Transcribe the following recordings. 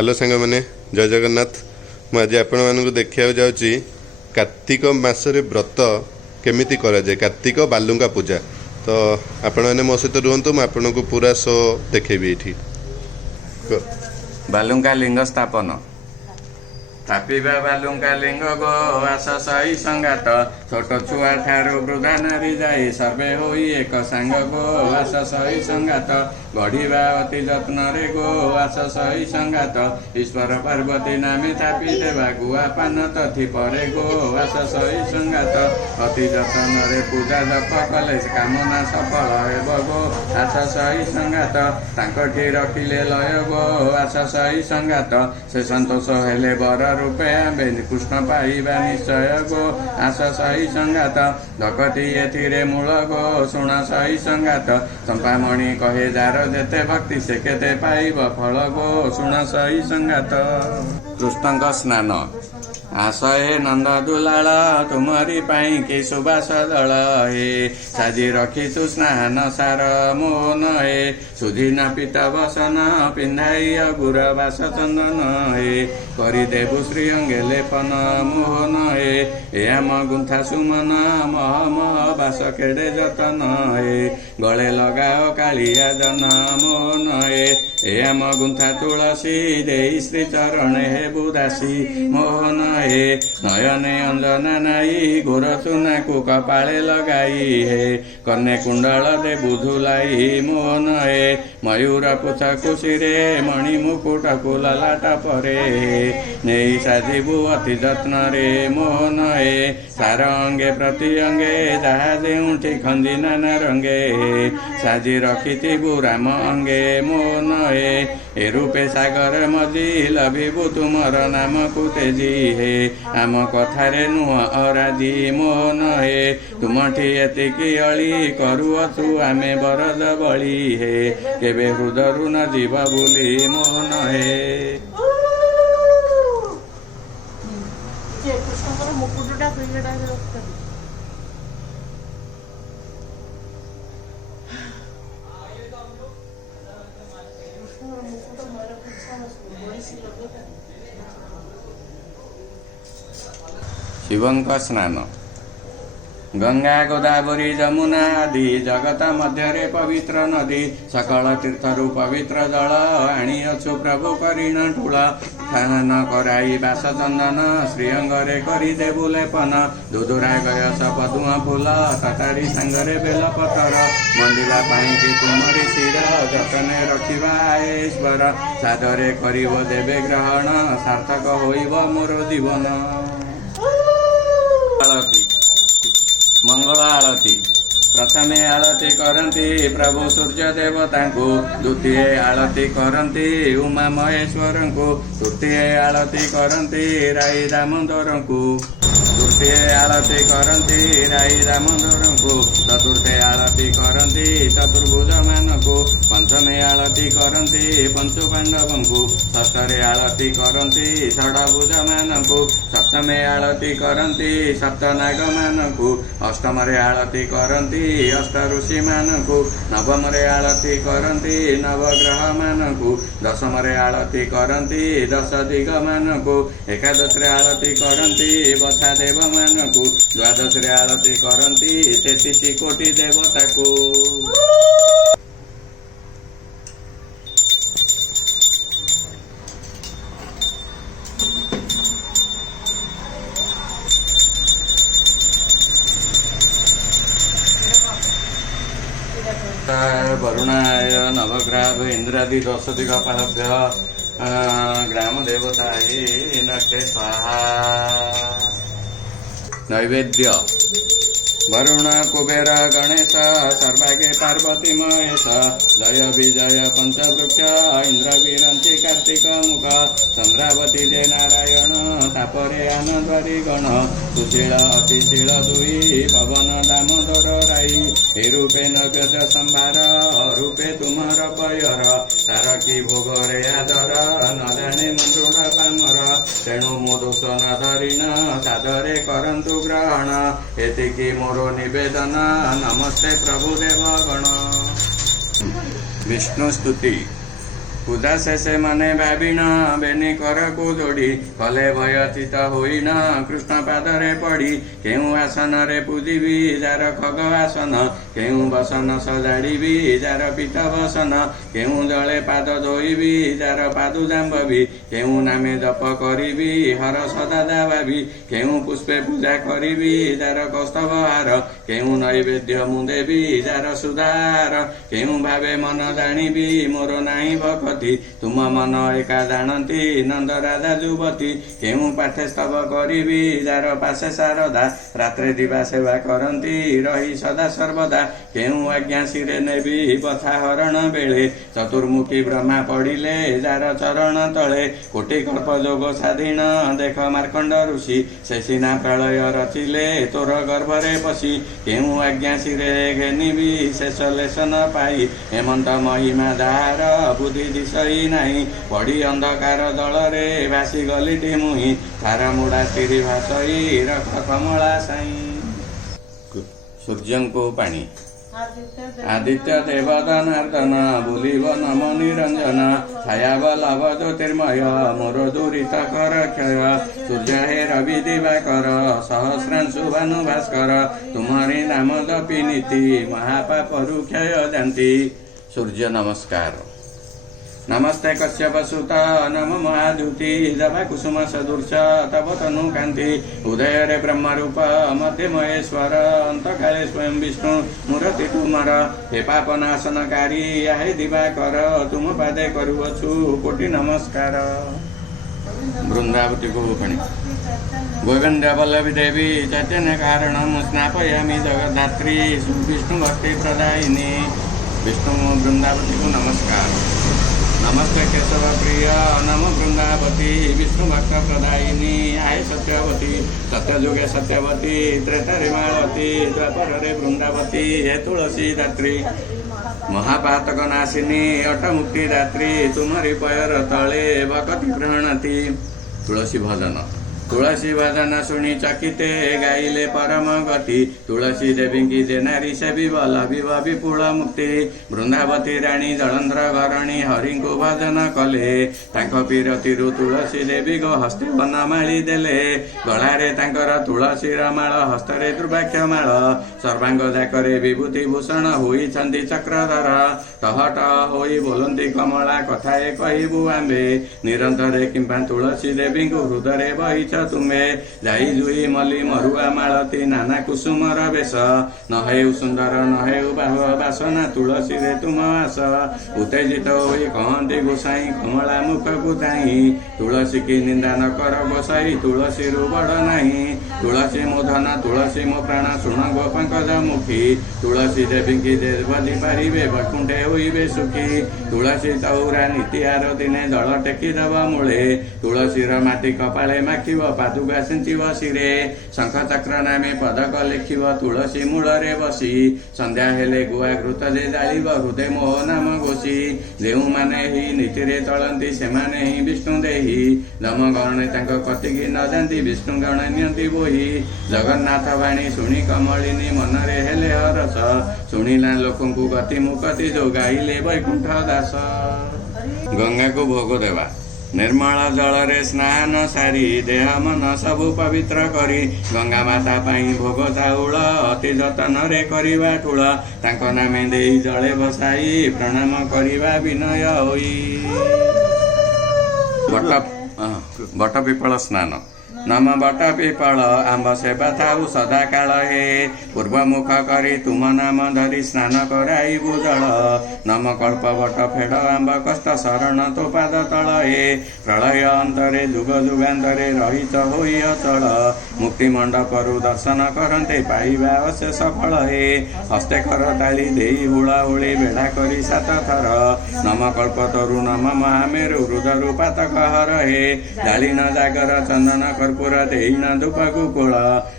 Hello सांग मैंने जय जगन्नाथ। मुझे आपण मानक देखा जाऊँगी कार्तिक मासरे व्रत केमिति करा जाए, कार्तिक बालुंगा पूजा। तो आपण मैंने मो सहित रुहतु, मुझे आपन को पूरा शो देखेबी ये। बालुंगा लिंग स्थापन तापिबा बालुंगा लिंग गो आस सही संगात छोट छुआ ठारू वृद्धा नारी जाई सर्वे होई एक सांग गो आस सही संगात गढ़िबा अति जत्न रे गो आस सही संगात ईश्वर पार्वती नामे तापी देवा गुआ पान तथि परे गो आस सही संगात अति जत्न रे पूजा जप कले कामना सफल हेब गो आस सही संगात तांकठी रखिले लय गो आस सही संगात से संतोष हेले बर रूपे आंबे कृष्ण पाइबा निश्चय गो आस सही संगात भक्ति एथिरे मूल गो शुण सही संगात चंपामणि कहे जार जेते भक्ति से केते पाइब फल गो शुण सही संगात। कृष्णଙ୍କ स्नान आशे नंद दुलाल तुमरी पाई कि सुबास दल हे साजी रखी तु स्नान सार मोहन हे सुधी न पीत बसन पिंधाई गुर बास चंदन हे करी देवु श्री अंगे लेपन मोहन हे एम गुंथा सुमन मह मह बास केड़े जतन हे गले लगाओ कालिया जन मोहन हे एम गुंथा तुलसी दे श्री चरण हे बुदासी मोहन हे नयने अंजना नाई गोर चुना को कपाळे लगाई हे कन्ने कुंडल दे बुधुलाई मोहन हे मयूर पुछ कुशिरे मणि मुकुट को ललाट परे नेई साजिबु अति जत्न रे मोहन हे सार अंगे प्रति अंगे जहा जेउठी खंजी नाना रंगे हे साजी रखिथिबु राम अंगे मोहन हे ए रूपे सागर मजी लभिबु तुमर नाम को तेजी हे आम कथारे नुह अराजी मोहन हे तुमठी एतिकी अली करुअछु आमे बरद बली हे केबे हृदयरु न जीव बोली मोहन हे। शिवंक स्नान गंगा गोदावरी जमुना आदि जगत मध्य पवित्र नदी सकल तीर्थरु पवित्र जल आनिअछु प्रभु करिण ठूल स्नान कराई बास चंदन श्रीअंगरे करी देबु लेपन दुदुरा गयस पदुआ फूल ततारी सांगरे बेल पतर मंदिरा पाई कि तुमरी शिर जतने रखिबा ईश्वर सादरे करिब देवे ग्रहण सार्थक होइब मोर जीवन। आरती मंगल आरती प्रथमे आरती करती प्रभु सूर्य देवता को द्वितीय आरती करती उमा महेश्वर को तृतीय आरती करती राई दामोदर को तृतीय आरती करती राई दामोदर को चतुर्थ आरती करती चतुर्भुज मान को पंचमे आरती करती पंचु पांडव को षष्ठे आरती करती षडभुज मान को सप्तमे आरती करती सप्तनाग मान को अष्टमरे आरती करती अष्ट ऋषि मान को नवमरे आरती करती नवग्रह मान को दशमरे आरती करती दश दिग मान को एकादशरे आरती करती बछा देव मान को द्वादशरे आरती करती 33 कोटि देवता को। वरुणाय नवग्रह इंद्रादि 10 दिगपालभ्य ग्राम देवता नटे स्वाहा। नैवेद्य वरुण कुबेर गणेश सर्वागे पार्वती महेश जय विजय पंचवृक्ष इंद्र विरंची कार्तिक मुख चंद्रावती जय नारायण तापरे आनंदरी गण सुशील अतिशील दुई पवन दामोदर राई हे रूपे नैवेद्य संभार रूपे तुमर पयर तारकी भोग रे आदर न जाने मंजुड़ पामर तेणु मो दोष न धरिण सादरे करंतु ग्रहण एतिकी मोर निवेदन नमस्ते प्रभु देवगण। विष्णु स्तुति ପୂଜା ଶେଷେ ମନେ ଭାବିଣ ବେନି କରକୁ ଯୋଡ଼ି କଲେ ଭୟଚିତ ହୋଇନ କୃଷ୍ଣ ପାଦରେ ପଡ଼ି କେଉଁ ଆସନରେ ପୂଜିବି ଯାର ଖଗ ଆସନ କେଉଁ ବସନ ସଜାଡ଼ିବି ଯାର ପୀଠ ବସନ କେଉଁ ଜଳେ ପାଦ ଧୋଇବି ଯାର ପାଦୁ ଜାମ୍ବବି କେଉଁ ନାମେ ଜପ କରିବି ହର ସଦା ଭାବି କେଉଁ ପୁଷ୍ପେ ପୂଜା କରିବି ଯାର କୌସ୍ତବ ହାର କେଉଁ ନୈବେଦ୍ୟ ମୁଁ ଦେବି ଯାର ସୁଧାର କେଉଁ ଭାବେ ମନ ଜାଣିବି ମୋର ନାହିଁ ଭକତି ତୁମ ମନ ଏକା ଜାଣନ୍ତି ନନ୍ଦ ରାଜା ଯୁବତୀ କେଉଁ ପାଠେ ସ୍ତବ କରିବି ଯାର ପାଶେ ଶାରଦା ରାତ୍ରେ ଦିବା ସେବା କରନ୍ତି ରହି ସଦା ସର୍ବଦା କେଉଁ ଆଜ୍ଞା ଶିରେ ନେବି ବଥା ହରଣ ବେଳେ ଚତୁର୍ମୁଖୀ ବ୍ରହ୍ମା ପଡ଼ିଲେ ଯାର ଚରଣ ତଳେ କୋଟି କଳ୍ପ ଯୋଗ ସ୍ୱାଧୀନ ଦେଖ ମାର୍କଣ୍ଡ ଋଷି ସେ ସିନା ପ୍ରଳୟ ରଚିଲେ ତୋର ଗର୍ଭରେ ପଶି କେଉଁ ଆଜ୍ଞା ଶିରେ ଘେନିବି ଶେଷ ଲେଶନ ପାଇ ହେମନ୍ତ ମହିମା ଯାହାର ବୁଦ୍ଧି ଦିଶଇ ନାହିଁ ପଡ଼ି ଅନ୍ଧକାର ଦଳରେ ଭାସି ଗଲିଟି ମୁହିଁ ତାର ମୁଡ଼ା ସ୍ଥିରି ଭାସଇ ରଖ କମଳା ସାଇଁ। ସୂର୍ଯ୍ୟଙ୍କୁ ପାଣି ଆଦିତ୍ୟ ଦେବଦନାର୍ଦ୍ଦନ ବୁଲିବ ନମ ନିରଞ୍ଜନ ଛାୟା ବଲ୍ଲଭ ଜ୍ୟୋତିର୍ମୟ ମୋର ଦୁରିତ କର କ୍ଷୟ ସୂର୍ଯ୍ୟ ହେ ରବି ଦିବାକର ସହସ୍ରାଂଶୁ ଭାନୁ ଭାସ୍କର ତୁମରି ନାମ ଜପି ନୀତି ମହାପାପରୁ କ୍ଷୟ ଯାନ୍ତି। ସୂର୍ଯ୍ୟ ନମସ୍କାର। नमस्ते कश्यप सुत नम महाद्युति जवा कुसुम सदृश तव तनु कांति उदय रे ब्रह्म रूप मध्य महेश्वर अंत काले स्वयं विष्णु मूर्ति तुमर हे पाप नाशनकारी आहे दिवाकर तुम पादे करुअछु कोटि नमस्कार। वृंदावती को फणी गोविंद वल्लभी देवी चैतन्य कारणम स्नापयामि जगद्धात्री विष्णु भक्ति प्रदायिनी विष्णु वृंदावती को नमस्कार। नमस्ते केशव प्रिय नम वृंदावती विष्णु भक्त प्रदायिनी आय सत्यवती सत्ययुगे सत्यवती त्रेतारे मालती द्वापर रे वृंदावती हे तुलसी दात्री महापातक नाशिनी अट मुक्ति दात्री तुम्हारी पयर तले भक्ति प्रणति। तुलसी भजन तुलसी भजन शुणी चकिते गाइले परम गति तुलसी देवी की जे नारी से विबल विपुल मुक्ति वृंदावती राणी जलंधर घरणी हरि को भजन कले तांक पीरतिरु तुलसी देवी को हस्ते बनमाली देले गलारे तांकर तुलसी माळ हस्तरे दुर्भाक्ष माळ सर्वांग जाकरे विभूति भूषण होई छंदी चक्रधर टहट होई बोलंती कमला कथाए कहिबु आंबे निरंतरे किंबा तुलसी देवी को हृदय बहिछ तुमे जाई जुई मली मरुआ मालती नाना कुसुमर बेश न हेउ सुंदर न हेउ बाहु बासना तुलसी रे तुम आस उत्तेजित होई कहंती गोसाई कमला मुख को धाई तुलसी की निंदा न कर गोसाई तुलसी रु बड़ नाही तुलसी मो धन तुलसी मो प्राण शुण गो पंकज मुखी तुलसी देवी की देवदी पारिबे वैकुंठे होइबे सुखी तुलसी चौरा नीति आर दिने दल टेकी दब मूले तुलसी र माटी कपाळे माखिब पादुका सिंचिब शिरे शंख चक्र नामे पदक लिखिब तुलसी मूଳରେ बसी संध्या हेले गुआ घृत जे जालिब हृदय मोह नाम घोषी ଯେଉଁମାନେ ହିଁ ନୀତିରେ ଚଳନ୍ତି ସେମାନେ ହିଁ ବିଷ୍ଣୁ ଦେହି ଯମ ଗଣେ ତାଙ୍କ କତିକି ନ ଯାନ୍ତି ବିଷ୍ଣୁ ଗଣ ନିଅନ୍ତି ବୋହି ଜଗନ୍ନାଥ ବାଣୀ ଶୁଣି କମଳିନୀ ମନରେ ହେଲେ ହରସ ଶୁଣିଲା ଲୋକଙ୍କୁ ଗତି ମୁକତି ଯୋଗାଇଲେ ବୈକୁଣ୍ଠ ଦାସ। ଗଙ୍ଗାକୁ ଭୋଗ ଦେବା निर्मल जल स्नान सारी देह मन सबु पवित्र करी गंगा माता पाई भोग चाउल अति जतन रे करिवा ठुल तांको नामे देई जले बसाई प्रणाम करिवा विनय होई। बट पिपल स्नान नम बट पिपल आंब सेवा थाउ सदा काल हे पूर्व मुख करी तुम नाम धरी स्नान कराइबु जल नम कल्प बट फेड़ आंब कष्ट शरण तो पाद तल हे प्रलय अंतरे जुग जुगांतरे रहित होई अचल मुक्ति मंडपरु दर्शन करते पाइबा अशेष फल हे हस्ते कर ताली देई हुला हुली बेढ़ा करी सात थर नम कल्प तरु नम महामेरु हृदरु पातक हर हे जालिन जागर चंदन कर्पूर देईन धूपकु कोल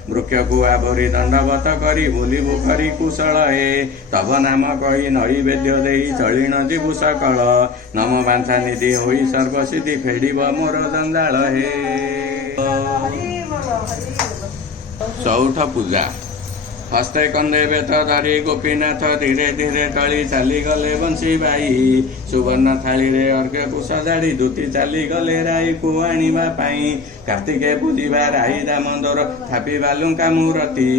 वृक्ष को आवरी दंडवत करी बुलिबु करी कुशल हे तब नाम कही नैवेद्य देई चलिन जीवु सकल नम बांछा निधि होई सर्वसिद्धि फेडिब मोर जंजाल हे। चौथ पूजा हस्ते कंदे बेत धरी गोपीनाथ धीरे धीरे टली चली गले बंशी बाई सुवर्ण थाली रे अर्घ्य को सजाड़ी दूती चली गले राई को आनिबा पाई कार्तिके पूजिबा राई दामोदर थापी बालुका मूर्ति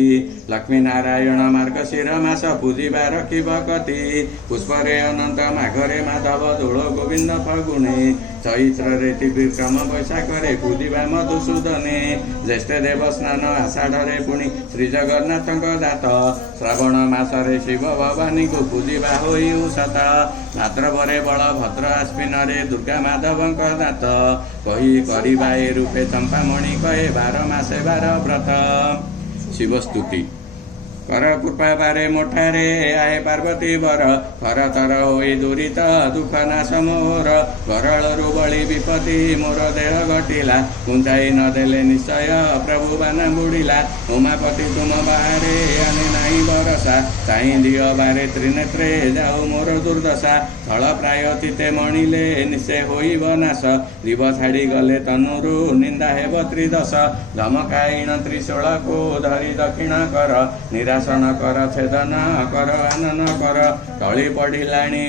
लक्ष्मी नारायण मार्गशीर मास पूजिबा रखिब कति पुष्परे अनंत माघरे माधव दोल गोविंद फगुणे चैत्र रे विक्रम वैशाखरे पूजिबा मधुसूदने ज्येष्ठ देव स्नान आषाढ़ पुणी श्री जगन्नाथ दात श्रावण मासरे शिव भवानी को पूजिबा होई सत भाद्रवरे बलभद्र आश्विन रे दुर्गा माधव दात कही करिबा ए रूपे चंपामणि कहे 12 मासे 12 व्रत शिवस्तुति कर कृपा बारे मोठारे आए पार्वती वर थर थर होई दुरित दुख नाश मोर गरलरु बळी विपत्ति मोर देह घटिला कुंचाई न देले निश्चय प्रभु बाना बुड़िला उमापति तुम बाहरे आने नाही बरसा चाहि दियो बारे त्रिनेत्रे जाऊ मोर दुर्दशा थल प्राय तिते मणिले निश्चय होइब नाश जीव छाड़ी गले तनुरु निंदा हेब त्रिदश धमकाईन त्रिशूल को धरी दक्षिण कर निरासन कर छेदन कर आनन कर टली पड़िलाणी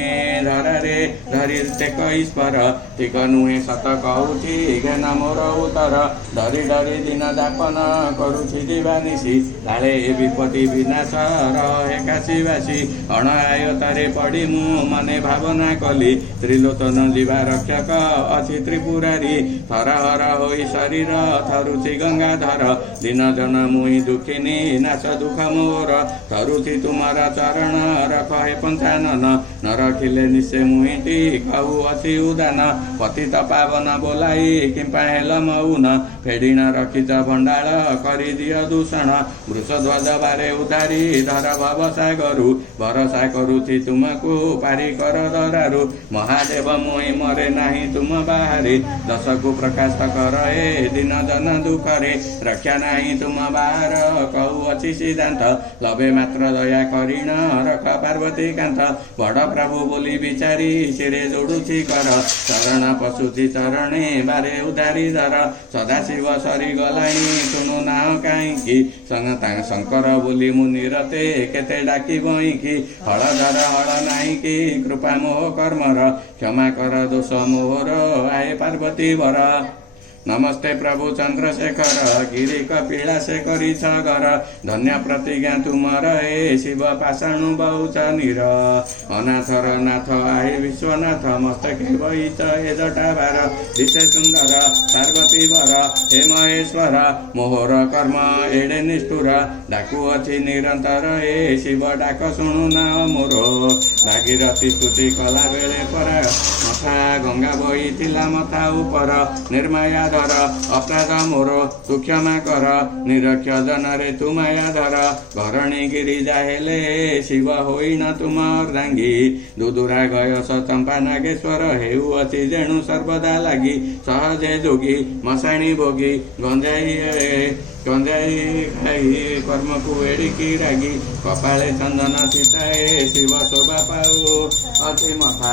धरारे धरी टेक ईश्वर ठीक नुहे सत कहूछि ज्ञान मोर उतर डरी डरी दिन जापन करुछि दिवानिशी काले विपत्ति विनाश रहे काशीवासी अण आयतरे पड़ी मु मने भावना कली त्रिलोचन जीवा रक्षक अछि त्रिपुरारी थरहर होई शरीर थरुछि गंगाधर दिन जन मुहि दुखिनी नाश दुख मोर थरुछि तुमारा चरण रख हे पंचानन न रखिले निश्चय मुहिटी कहू अछि उदान पतित पावन बोलाई किंपा हेल मौन फेडिन रखिच भंडार करि दिय दूषण वृषध्वज बारे उधारी धर भव सागरु भरसा करुछि तुमको पारी कर दरारु महादेव मुहि मरे नाही तुम बाहरी दशकु प्रकाश कर ए दिन जन दुखरे रक्षा नाही तुम बाहर कहू अछि सिद्धांत लबे मात्र दया करिण रख पार्वती कांत बड़ प्रभु बोली विचारी शिरे जोड़ुछि कर चरण पशुछि चरणे बारे उधारी धर सदाशिव सरी गलाणी सुनु ना काईकी शंकर बोली मुनि रते केते डाकी बईकी हल धर हल नाही कि कृपा मोह कर्मर क्षमा कर दोष मोहर आए पार्वती वर नमस्ते प्रभु चंद्रशेखर गिरी कपिला से करी घर धन्य प्रतिज्ञा तुमर हे शिव पाषाणु बहुच नीर अनाथर नाथ आहे विश्वनाथ मस्तके बहिच हे जटाभार दिशे सुंदर पार्वती वर हे महेश्वर मोहर कर्म एडे निष्ठुर डाकु अछि निरंतर हे शिव डाक शुणु ना मोर भागीरथी स्तुति कला बेले परा मथा गंगा बहिथिला मथा उपर निर्माया धर अपराध मोर तु क्षमा कर निरक्ष जनरे तु माया धर घरणी गिरिजा हेले शिव होइन तुम अर्धांगी दुदुरा गयस चंपा नागेश्वर हेउ अछि जेणु सर्वदा लागि सहजे जोगी मसाणी भोगी गंजाई खाई कर्म को एड़िकी रागी कपाले चंदन चिताए शिव शोभा पाऊ अति मथा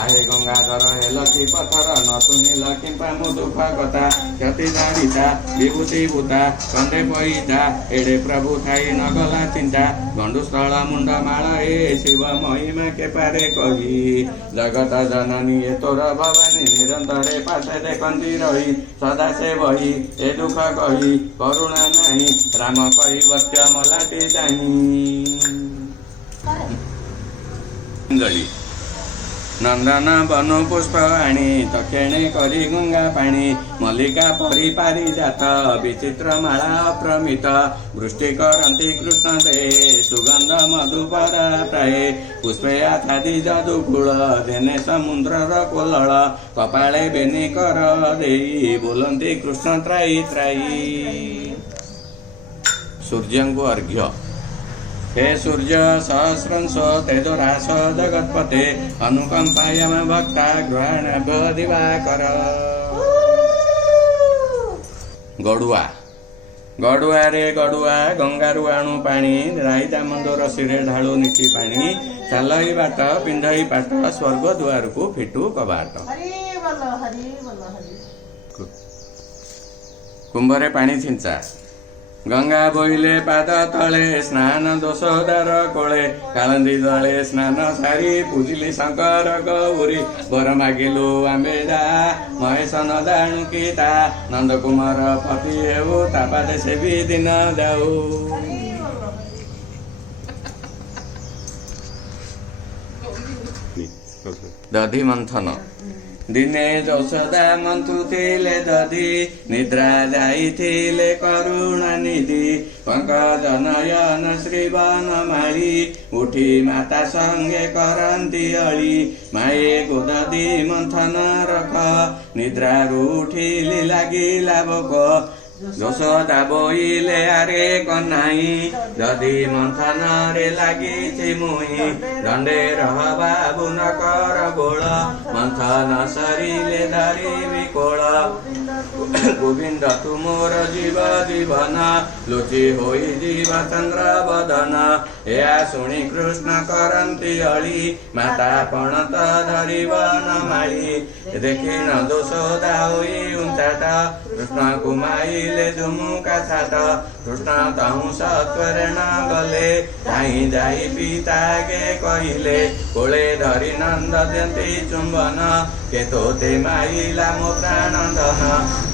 आए गंगाधर हेल कि पथर न सुनिल किंपा मो दुख कथा क्षति धारिता विभूति भूता कंदे पईता एडे प्रभु थाई न गला चिंता गंडुस्थल मुंड माल हे शिव महिमा के पारे कही जगत जननी ए तोर भवानी निरंतरे पासे देखती रही सदा से बही ए दुख कही करुणा नहीं राम कही बच्चा मलाटी नहीं नंदन बन पुष्प आणी तकेणे करी गंगा पाणी मल्लिका परी पारिजात विचित्र माला अप्रमित वृष्टि करती कृष्ण दे सुगंध मधुपरा प्राये पुष्पे आथादी जदुकूल देने समुद्रर कोलल कपाळे बेनी कर देई बोलती कृष्ण त्राई त्राई सूर्यंको अर्घ्य हे सूर्य सहस्रंश तेजोरास जगतपते अनुकंपायम भक्ता ग्रहण दिवाकर गड़ुआ गड़ुआ रे गड़ुआ गंगारू आणु पाणी राई दामोदर शिरे ढाळू नीति पाणी चालई बाट पिंधई पाट स्वर्ग दुआर को फिटू कबाट कुंभरे पाणी छिंचा गंगा बोहिले पाद तले स्नान दोषोदार कोळे काळंदी जळे स्नान सारी पूजिली शंकर गौरी वर मागिलु आम्बेडा महेश न जाणु कि ता नंदकुमार पति हेउ ता पादे सेवी दिन जाऊ। दधि मंथन दिने यशोदा मन्थुथिले दधि निद्रा जाइथिले करुणा निधि पंकज नयन श्रीवन मारी उठी माता संगे करन्ती अळी माये गोदधि मंथन रख निद्रारु उठिली लागिला बोक यशोदा बोइले आरे कन्हाई दधि मंथन रे लागिछि मुहि दण्डे रह बाबु न कर गोळ मंथन सरिले धरिबि कोळ गोविंद तु मोर जीव जीवन लुचि होई जीव चंद्र बदन या शुणी कृष्ण करन्ती अळी माता पणत धरिब न माळी देखि न दोषोदा होई उंचाट कृष्ण कुमाइले झुमुका छाट कृष्ण तहु सत्वरेण गले जाई जाई पितागे कहिले कोळे धरि नंद देन्ती चुम्बन केतोते माइला मो प्राण धन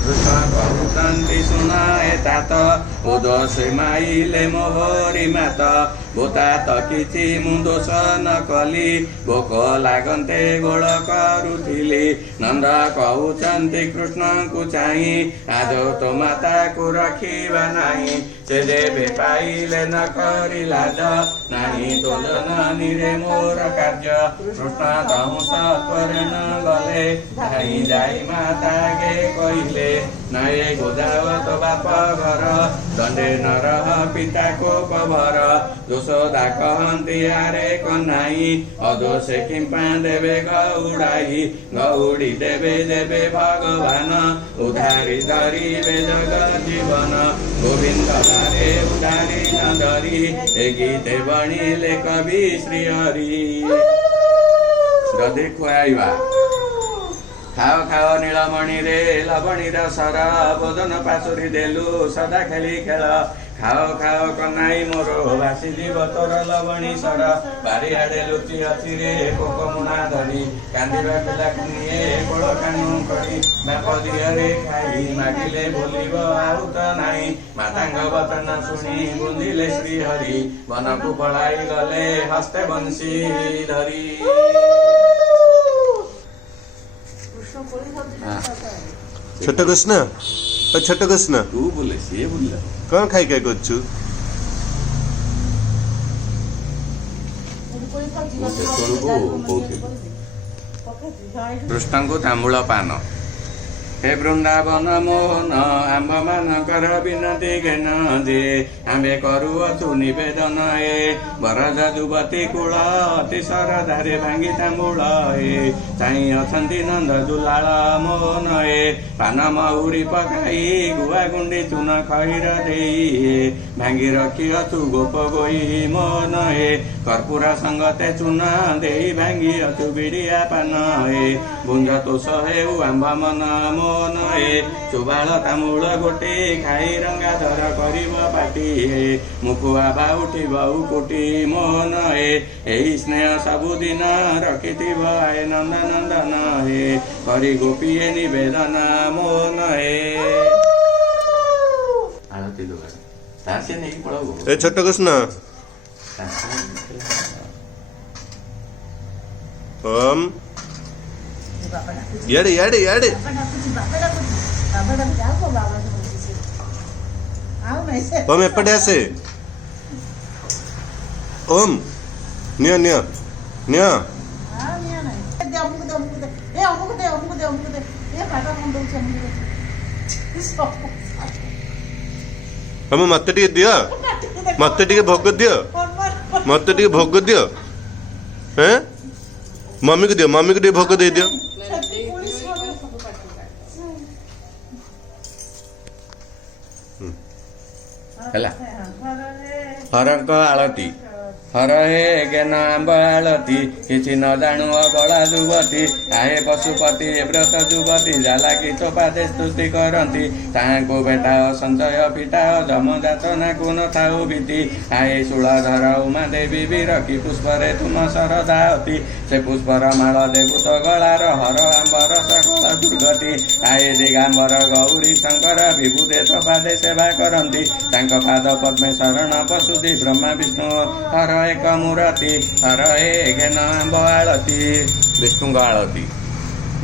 कृष्ण कहन्ती सुनाए तात उदसे माइले मो भोरी मात बोता त किछि मु दोष न कली भोक लागन्ते गोळ करुथिली नंद कहउचन्ती कृष्ण को चाहि आज तो माता को रखिबा नाही से जेबे पाइले न करी लाज नाही तो जननी रे मोर कार्य कृष्ण तहु सत्वरेण गले जाई जाई माता गे कहिले नाये गोदाव तो बाप घर दण्डे न रह पिता को कभर यशोदा कहन्ती आरे कन्हाई अदोषे किम्पा देवे गौडाई गौडी देवे देवे भगवान उधारी धरिबे जग जीवन गोविंद रे उधारी न धरी ए गीते बणिले कवि श्री हरि दधि खुआइबा खाओ खाओ नीलमणि रे लवणी रसर भोजन पासुरी देलु सदा खेली खेल खाओ खाओ कन्हाई मोर भासी जीव तोर लवणी सर बारिआडे लुचि अछि रे पोकमुना धरी कांदिबा पिलाକୁ निए कोळ कानु करी बाप दिहरे खाई मागिले बोलिब आउ त नाही मातांग वचन शुणी बुंदिले श्री हरि वनकु पळाई गले हस्ते बंशी धरी। छोट कृष्ण छोट कृष्ण तू बोले सी बोले कौन खाई क्या करछु कृष्ण को तांबूल पान हे वृंदावन मोहन आम्भ मानकर विनती घेन दे आम्भे करुअछु निवेदन ए वरज युवती कूल अति सरधारे भांगी तांबूल ए चाहि अछन्ति नंद दुलाल मोहन ए पान महुरी पकाई गुआ गुंडी चून खैर देई भांगी रखिअछु गोप गोई मोहन ए कर्पूर संगते चून देई भांगी अछु बिड़िया पान ए भुंज तोष हेउ आम्भ मन मोहन ए सुबाल तामूल गोटे खाई रंगाधर करिब पाटी हे मुखुआ बा उठिब उकुटी मोहन ए एही स्नेह सबुदिन रखिथिब आए नंदनंदन हे करि गोपीए निवेदन मोहन ए आरती दुआ तासे नहीं पड़ो ए छोट कृष्ण ओम याडे याडे याडे ओम एपटे आसे ओम निया निया निया हम मत टिके दियो मत टिके भोग दियो मत टिके भोग दियो हैं मम्मी को दियो भोग दे दियो ହେଲା ହରଙ୍କ ଆଳତି ହରହେ ଜ୍ଞାନ ଆମ୍ବ ଆଳତି କିଛି ନ ଜାଣୁ ଅବଳା ଯୁବତୀ ଆହେ ପଶୁପତି ବ୍ରତ ଯୁବତୀ ଜାଲାକି ତୋ ପାଦେ ସ୍ତୁତି କରନ୍ତି ତାହାଙ୍କୁ ଭେଟାଅ ସଞ୍ଚୟ ପିଟାଅ ଯମଯାତନାକୁ ନଥାଉ ଭୀତି ଆହେ ଶୂଳଧର ଉମା ଦେବୀ ବିରଖି ପୁଷ୍ପରେ ତୁମ ଶରଦା ଅତି ସେ ପୁଷ୍ପର ମାଳ ଦେବୁ ତ ଗଳାର ହର ଆମ୍ବର ସକଳ ଦୁର୍ଗତି ଆହେ ଦିଗାମ୍ବର ଗୌରୀ ଶଙ୍କର ବିଭୁଦେ ତୋ ପାଦେ ସେବା କରନ୍ତି ତାଙ୍କ ପାଦ ପଦ୍ମେ ଶରଣ ପଶୁତି ବ୍ରହ୍ମା ବିଷ୍ଣୁ ହର ଏକ ମୂରତି ହର ହେ ଘେନ ଆମ୍ବ ଆଳତି ବିଷ୍ଣୁଙ୍କ ଆଳତି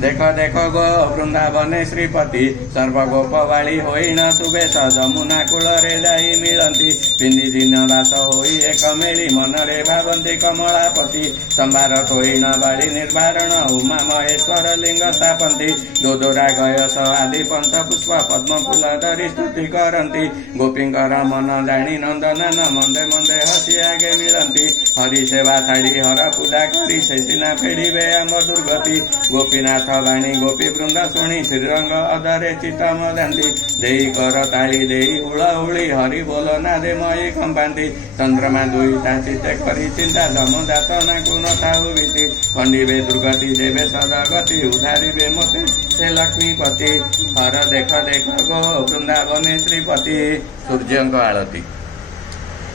ଦେଖ ଦେଖ ଗो ବୃନ୍ଦାବନେ ଶ୍ରୀପତି ସର୍ବଗୋପବାଳୀ ହୋଇଣ ସୁବେଶ ଯମୁନା କୂଳରେ ଯାଇ ମିଳନ୍ତି ପିନ୍ଧି ଦିନ ବାସ ହୋଇ ଏକ ମେଳି ମନରେ ଭାବନ୍ତି କମଳାପତି ସମ୍ଭାର ତୋଇଣ ବାଳି ନିର୍ବାରଣ ଉମା ମହେଶ୍ୱର ଲିଙ୍ଗ ସ୍ଥାପନ୍ତି ଦୋଦରା ଗୟସ ଆଦି ପଞ୍ଚ ପୁଷ୍ପ ପଦ୍ମ ଫୁଲ ଧରି ସ୍ତୁତି କରନ୍ତି ଗୋପୀଙ୍କର ମନ ଜାଣି ନନ୍ଦନାନ ମନ୍ଦେ ମନ୍ଦେ ହସି ଆଗେ ମିଳନ୍ତି ହରି ସେବା ଛାଡ଼ି ହର ପୂଜା କରି ସେ ସିନା ଫେରିବେ ଆମ ଦୁର୍ଗତି ଗୋପୀନାଥ ବାଣୀ ଗୋପୀ ବୃନ୍ଦ ଶୁଣି ଶ୍ରୀରଙ୍ଗ ଅଧରେ ଚିତ ମଦାନ୍ତି ଦେଇ କର ତାଳି ଦେଇ ହୁଳହୁଳି ହରି ବୋଲ ନାଦେ ମଇ କମ୍ପାନ୍ତି ଚନ୍ଦ୍ରମା ଦୁଇଟା ଚିତେ କରି ଚିନ୍ତା ଯମଯାତନାକୁ ନଥାଉ ଭୀତି ଖଣ୍ଡିବେ ଦୁର୍ଗତି ଦେବେ ସଦଗତି ଉଧାରିବେ ମୋତେ ସେ ଲକ୍ଷ୍ମୀପତି ହର ଦେଖ ଦେଖ ଗೋ ବୃନ୍ଦାବନେ ଶ୍ରୀପତି ସୂର୍ଯ୍ୟଙ୍କ ଆଳତି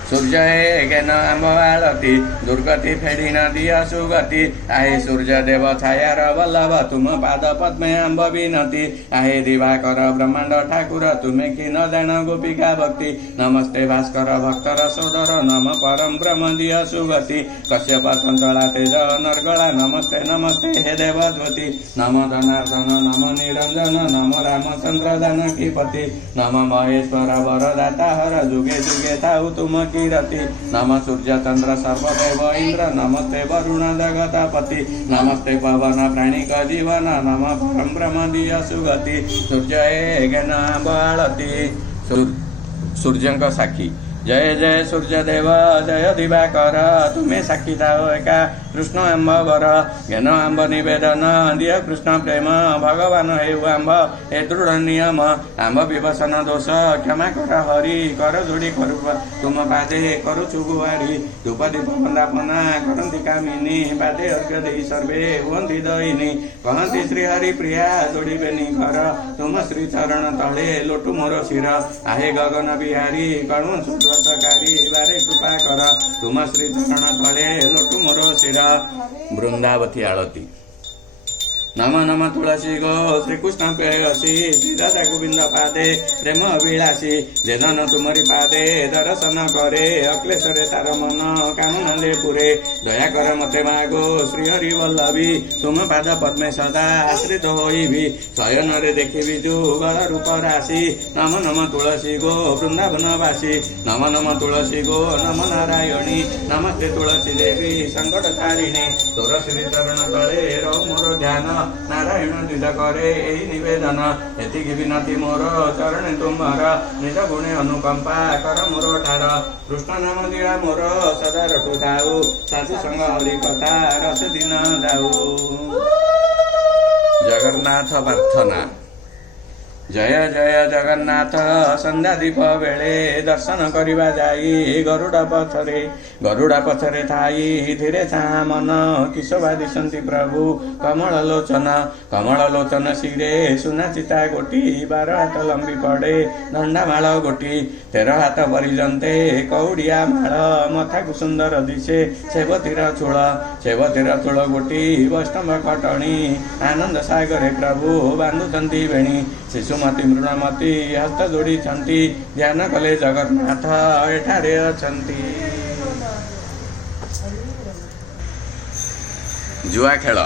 ସୂର୍ଯ୍ୟ ହେ ଜ୍ଞାନ ଆମ୍ବ ଆଳତି ଦୁର୍ଗତି ଫେରି ନ ଦିଅ ସୁଗତି ଆହେ ସୂର୍ଯ୍ୟ ଦେବ ଛାୟାର ବଲ୍ଲଭ ତୁମ ପାଦ ପଦ୍ମେ ଆମ୍ବ ବିନତି ଆହେ ଦିବାକର ବ୍ରହ୍ମାଣ୍ଡ ଠାକୁର ତୁମେ କି ନ ଜାଣ ଗୋପିକା ଭକ୍ତି ନମସ୍ତେ ଭାସ୍କର ଭକ୍ତର ସୋଦର ନମ ପରମ ବ୍ରହ୍ମ ଦିଅ ସୁଗତି କଶ୍ୟପ ଚଞ୍ଚଳା ତେଜ ନର୍ଗଳା ନମସ୍ତେ ନମସ୍ତେ ହେ ଦେବଦ୍ୱତୀ ନମ ଧନାର୍ଦ୍ଦନ ନମ ନିରଞ୍ଜନ ନମ ରାମଚନ୍ଦ୍ର ଜାନକୀପତି ନମ ମହେଶ୍ୱର ବରଦାତା ହର ଯୁଗେ ଯୁଗେ ଥାଉ ତୁମ ରତି ନମ ସୂର୍ଯ୍ୟ ଚନ୍ଦ୍ର ସର୍ବଦେବ ଇନ୍ଦ୍ର ନମସ୍ତେ ବରୁଣ ଜଗତପତି ନମସ୍ତେ ପବନ ପ୍ରାଣିକ ଜୀବନ ନମ ପରମ ବ୍ରହ୍ମ ଦିଅ ସୁଗତି ସୂର୍ଯ୍ୟ ହେ ଜ୍ଞାନ ଆମ୍ବ ଆଳତି ସୂର୍ଯ୍ୟଙ୍କ ସାକ୍ଷୀ ଜୟ ଜୟ ସୂର୍ଯ୍ୟଦେବ ଜୟ ଦିବାକର ତୁମେ ସାକ୍ଷୀ ଥାଅ ଏକା କୃଷ୍ଣ ଆମ୍ବ ବର ଜ୍ଞାନ ଆମ୍ବ ନିବେଦନ ଦିଅ କୃଷ୍ଣ ପ୍ରେମ ଭଗବାନ ହେଉ ଆମ୍ବ ଏ ଦୃଢ଼ ନିୟମ ଆମ୍ବ ବିବସନ ଦୋଷ କ୍ଷମା କର ହରି କର ଯୋଡ଼ି କରୁ ତୁମ ପାଦେ କରୁଛୁ ଗୁହାରି ଧୂପ ଦୀପ ବନ୍ଦାପନା କରନ୍ତି କାମିନୀ ପାଦେ ଅର୍ଘ୍ୟ ଦେଇ ସର୍ବେ ହୁଅନ୍ତି ଦଇନି କହନ୍ତି ଶ୍ରୀହରି ପ୍ରିୟା ଯୋଡ଼ିବେନି ଘର ତୁମ ଶ୍ରୀ ଚରଣ ତଳେ ଲୋଟୁ ମୋର ଶିର ଆହେ ଗଗନ ବିହାରୀ କଣୁ ସୁଦର୍ଶକାରୀ ବାରେ କୃପା କର ତୁମ ଶ୍ରୀ ଚରଣ ତଳେ ଲୋଟୁ ମୋର ଶିର ବୃନ୍ଦାବତୀ ଆଳତି नम नम तुलसी गो श्रीकृष्ण प्रेयसी श्री राधा गोविंद पादे प्रेम अभिलाषी जेदन तुमरी पादे दर्शन करे अक्लेशरे तार मन कामना दे पुरे दया कर मते मागो श्रीहरि वल्लभी तुम पाद पद्मे सदा आश्रित होइबी शयन रे देखिबी जुगल रूप राशि नम नम तुलसी गो वृंदावनवासी नम नम तुलसी गो नम नारायणी नमस्ते तुलसी देवी संकट तारिणी तोर श्री चरण तले रहो मोर ध्यान नारायण द्विध करे एही निवेदन एतिकी विनती मोर चरण तुमर निज गुणे अनुकंपा कर मोर ठार कृष्ण नाम दिया मोर सदा रटु थाऊ साधु संग हरि कथा रस दिन जाऊ जगन्नाथ प्रार्थना जय जय जगन्नाथ संध्या दीप बेले दर्शन करिबा जाई गरुड़ा पछरे थाई धीरे चा मन किशोभा दिशंती प्रभु कमल लोचन शिरे सुना चिता गोटी 12 हाथ लंबी पड़े दंडा माल गोटी 13 हाथ परिजंते कौड़िया माल मथा को सुंदर दिशे सेवतीर चूल गोटी वैष्णव कटणी आनंद सागरे प्रभु बांधुचंती बेणी शिशुमती मृणमती हस्त जोड़ी ध्यान कले जगन्नाथ एठारे अछंती जुआ खेल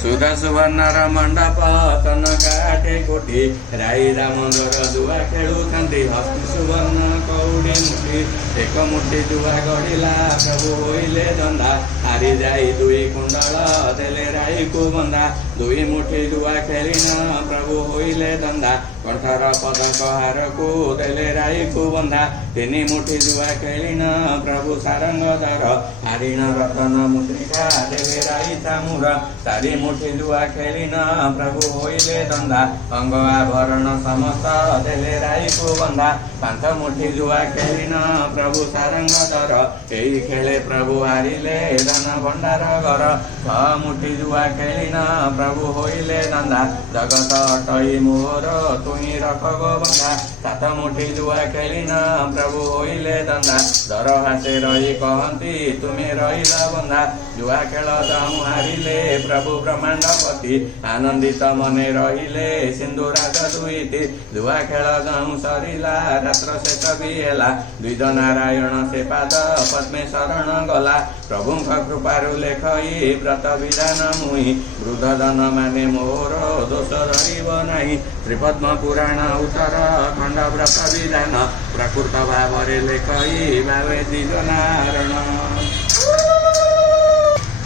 सुधा सुवर्णर मंडप तन काटे कोठी राई दामोदर जुआ खेलुछंती हस्ती सुवर्ण कौड़ी मुठी एक मुठी जुआ गढ़िला प्रभु होइले दंडा ହାରି ଯାଇ ଦୁଇ କୁଣ୍ଡଳ ଦେଲେ ରାଇକୁ ବନ୍ଧା ଦୁଇ ମୁଠି ଦୁଆ ଖେଳିନ ପ୍ରଭୁ ହୋଇଲେ ଦନ୍ଦା କଣ୍ଠର ପଦକ ହାରକୁ ଦେଲେ ରାଇକୁ ବନ୍ଧା ତିନି ମୁଠି ଦୁଆ ଖେଳିନ ପ୍ରଭୁ ସାରଙ୍ଗ ଧର ହାରିଣ ରତନ ମୁଦ୍ରିକା ଦେଲେ ରାଇ ତାମୁର ଚାରି ମୁଠି ଦୁଆ ଖେଳିନ ପ୍ରଭୁ ହୋଇଲେ ଦନ୍ଦା ଅଙ୍ଗ ଆଭରଣ ସମସ୍ତ ଦେଲେ ରାଇକୁ ବନ୍ଧା ପାଞ୍ଚ ମୁଠି ଦୁଆ ଖେଳିନ ପ୍ରଭୁ ସାରଙ୍ଗ ଧର ଏହି ଖେଳେ ପ୍ରଭୁ ହାରିଲେ ଧନ ଭଣ୍ଡାର ଘର ଛଅ ମୁଠି ଦୁଆ ଖେଳିନ ପ୍ରଭୁ ହୋଇଲେ ଦନ୍ଦା ଜଗତ ଅଟଇ ମୋର ତୁହି ରଖ ଗୋ ବନ୍ଧା ସାତ ମୁଠି ଦୁଆ ଖେଳିନ ପ୍ରଭୁ ହୋଇଲେ ଦନ୍ଦା ଦର ହାତେ ରହି କହନ୍ତି ତୁମେ ରହିଲ ବନ୍ଧା ଜୁଆ ଖେଳ ଯାଉଁ ହାରିଲେ ପ୍ରଭୁ ବ୍ରହ୍ମାଣ୍ଡପତି ଆନନ୍ଦିତ ମନେ ରହିଲେ ସିନ୍ଧୁରାଜ ଦୁଇଟି ଜୁଆ ଖେଳ ଯାଉଁ ସରିଲା ରାତ୍ର ଶେଷ ବି ହେଲା ଦ୍ୱିଜ ନାରାୟଣ ସେ ପାଦ ପଦ୍ମେ ଶରଣ ଗଲା ପ୍ରଭୁଙ୍କ କୃପାରୁ ଲେଖଇ ବ୍ରତ ବିଧାନ ମୁହିଁ ବୃଦ୍ଧ ଜନ ମାନେ ମୋର ଦୋଷ ରହିବ ନାହିଁ ଶ୍ରୀପଦ୍ମ ପୁରାଣ ଉତ୍ତର ଖଣ୍ଡ ବ୍ରତ ବିଧାନ ପ୍ରକୃତ ଭାବରେ ଲେଖଇ ଭାବେ ଦ୍ୱିଜ ନାରାୟଣ